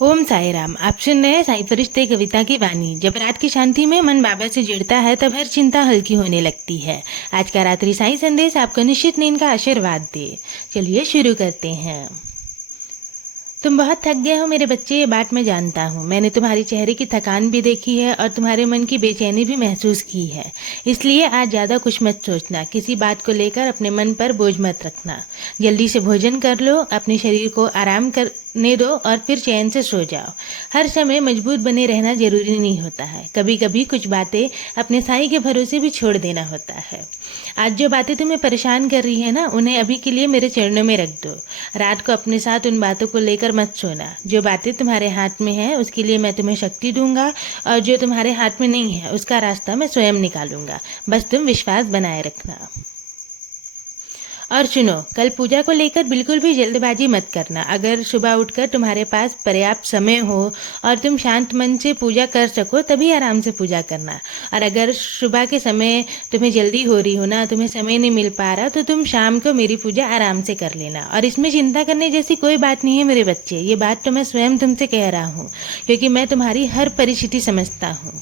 ओम साई राम। आप सुन रहे हैं साई फरिश्ते कविता की वाणी। जब रात की शांति में मन बाबा से जुड़ता है तब हर चिंता हल्की होने लगती है। आज का रात्रि साई संदेश आपको निश्चित नींद का आशीर्वाद दे। चलिए शुरू करते हैं। तुम बहुत थक गए हो मेरे बच्चे, ये बात मैं जानता हूँ। मैंने तुम्हारी चेहरे की थकान भी देखी है और तुम्हारे मन की बेचैनी भी महसूस की है। इसलिए आज ज़्यादा कुछ मत सोचना, किसी बात को लेकर अपने मन पर बोझ मत रखना। जल्दी से भोजन कर लो, अपने शरीर को आराम करने दो और फिर चैन से सो जाओ। हर समय मजबूत बने रहना जरूरी नहीं होता है। कभी कभी कुछ बातें अपने साईं के भरोसे भी छोड़ देना होता है। आज जो बातें तुम्हें परेशान कर रही है ना, उन्हें अभी के लिए मेरे चरणों में रख दो। रात को अपने साथ उन बातों को लेकर मत सोना। जो बातें तुम्हारे हाथ में है उसके लिए मैं तुम्हें शक्ति दूंगा, और जो तुम्हारे हाथ में नहीं है उसका रास्ता मैं स्वयं निकालूंगा। बस तुम विश्वास बनाए रखना। और सुनो, कल पूजा को लेकर बिल्कुल भी जल्दबाजी मत करना। अगर सुबह उठकर तुम्हारे पास पर्याप्त समय हो और तुम शांत मन से पूजा कर सको तभी आराम से पूजा करना। और अगर सुबह के समय तुम्हें जल्दी हो रही हो ना, तुम्हें समय नहीं मिल पा रहा, तो तुम शाम को मेरी पूजा आराम से कर लेना। और इसमें चिंता करने जैसी कोई बात नहीं है मेरे बच्चे। ये बात तो मैं स्वयं तुमसे कह रहा हूँ, क्योंकि मैं तुम्हारी हर परिस्थिति समझता हूँ।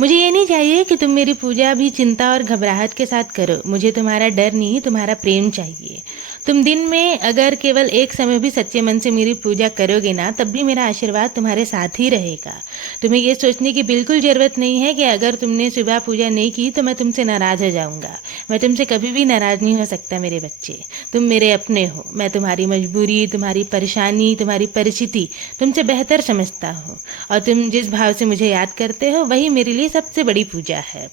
मुझे ये नहीं चाहिए कि तुम मेरी पूजा भी चिंता और घबराहट के साथ करो। मुझे तुम्हारा डर नहीं, तुम्हारा प्रेम चाहिए। तुम दिन में अगर केवल एक समय भी सच्चे मन से मेरी पूजा करोगे ना, तब भी मेरा आशीर्वाद तुम्हारे साथ ही रहेगा। तुम्हें ये सोचने की बिल्कुल ज़रूरत नहीं है कि अगर तुमने सुबह पूजा नहीं की तो मैं तुमसे नाराज़ हो जाऊंगा। मैं तुमसे कभी भी नाराज़ नहीं हो सकता मेरे बच्चे। तुम मेरे अपने हो। मैं तुम्हारी मजबूरी, तुम्हारी परेशानी, तुम्हारी परिस्थिति तुमसे बेहतर समझता हूँ। और तुम जिस भाव से मुझे याद करते हो वही मेरे लिए सबसे बड़ी पूजा है।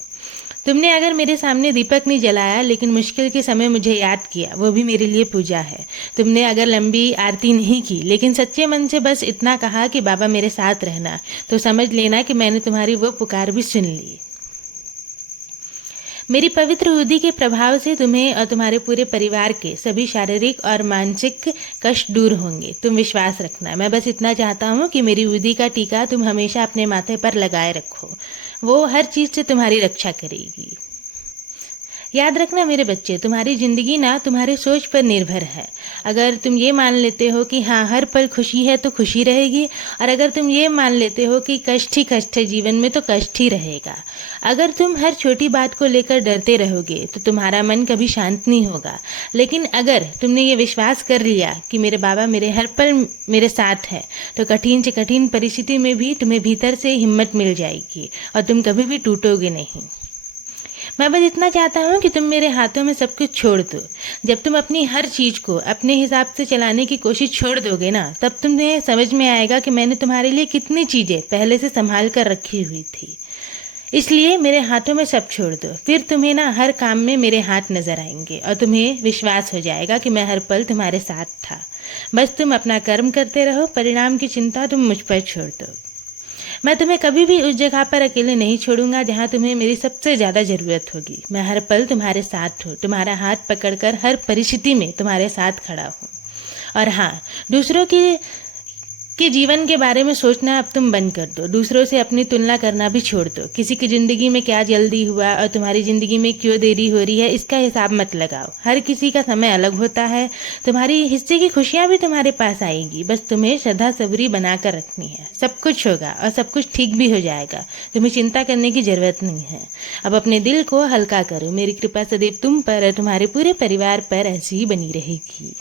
तुमने अगर मेरे सामने दीपक नहीं जलाया लेकिन मुश्किल के समय मुझे याद किया, वो भी मेरे लिए पूजा है। तुमने अगर लंबी आरती नहीं की लेकिन सच्चे मन से बस इतना कहा कि बाबा मेरे साथ रहना, तो समझ लेना कि मैंने तुम्हारी वो पुकार भी सुन ली। मेरी पवित्र उदी के प्रभाव से तुम्हें और तुम्हारे पूरे परिवार के सभी शारीरिक और मानसिक कष्ट दूर होंगे। तुम विश्वास रखना। मैं बस इतना चाहता हूँ कि मेरी उदी का टीका तुम हमेशा अपने माथे पर लगाए रखो। वो हर चीज़ से तुम्हारी रक्षा करेगी। याद रखना मेरे बच्चे, तुम्हारी ज़िंदगी ना तुम्हारी सोच पर निर्भर है। अगर तुम ये मान लेते हो कि हाँ हर पल खुशी है तो खुशी रहेगी, और अगर तुम ये मान लेते हो कि कष्ट ही कष्ट है जीवन में तो कष्ट ही रहेगा। अगर तुम हर छोटी बात को लेकर डरते रहोगे तो तुम्हारा मन कभी शांत नहीं होगा। लेकिन अगर तुमने ये विश्वास कर लिया कि मेरे बाबा मेरे हर पल मेरे साथ है, तो कठिन से कठिन परिस्थिति में भी तुम्हें भीतर से हिम्मत मिल जाएगी और तुम कभी भी टूटोगे नहीं। मैं बस इतना चाहता हूँ कि तुम मेरे हाथों में सब कुछ छोड़ दो। जब तुम अपनी हर चीज़ को अपने हिसाब से चलाने की कोशिश छोड़ दोगे ना, तब तुम्हें समझ में आएगा कि मैंने तुम्हारे लिए कितनी चीज़ें पहले से संभाल कर रखी हुई थी। इसलिए मेरे हाथों में सब छोड़ दो, फिर तुम्हें ना हर काम में मेरे हाथ नजर आएंगे और तुम्हें विश्वास हो जाएगा कि मैं हर पल तुम्हारे साथ था। बस तुम अपना कर्म करते रहो, परिणाम की चिंता तुम मुझ पर छोड़ दो। मैं तुम्हें कभी भी उस जगह पर अकेले नहीं छोड़ूंगा जहाँ तुम्हें मेरी सबसे ज़्यादा ज़रूरत होगी। मैं हर पल तुम्हारे साथ हूँ, तुम्हारा हाथ पकड़कर हर परिस्थिति में तुम्हारे साथ खड़ा हूँ। और हाँ, दूसरों के जीवन के बारे में सोचना अब तुम बंद कर दो। दूसरों से अपनी तुलना करना भी छोड़ दो। किसी की ज़िंदगी में क्या जल्दी हुआ और तुम्हारी ज़िंदगी में क्यों देरी हो रही है, इसका हिसाब मत लगाओ। हर किसी का समय अलग होता है। तुम्हारी हिस्से की खुशियाँ भी तुम्हारे पास आएगी। बस तुम्हें श्रद्धा सबरी बना कर रखनी है। सब कुछ होगा और सब कुछ ठीक भी हो जाएगा। तुम्हें चिंता करने की ज़रूरत नहीं है। अब अपने दिल को हल्का करो। मेरी कृपा सदैव तुम पर और तुम्हारे पूरे परिवार पर ऐसी ही बनी रहेगी।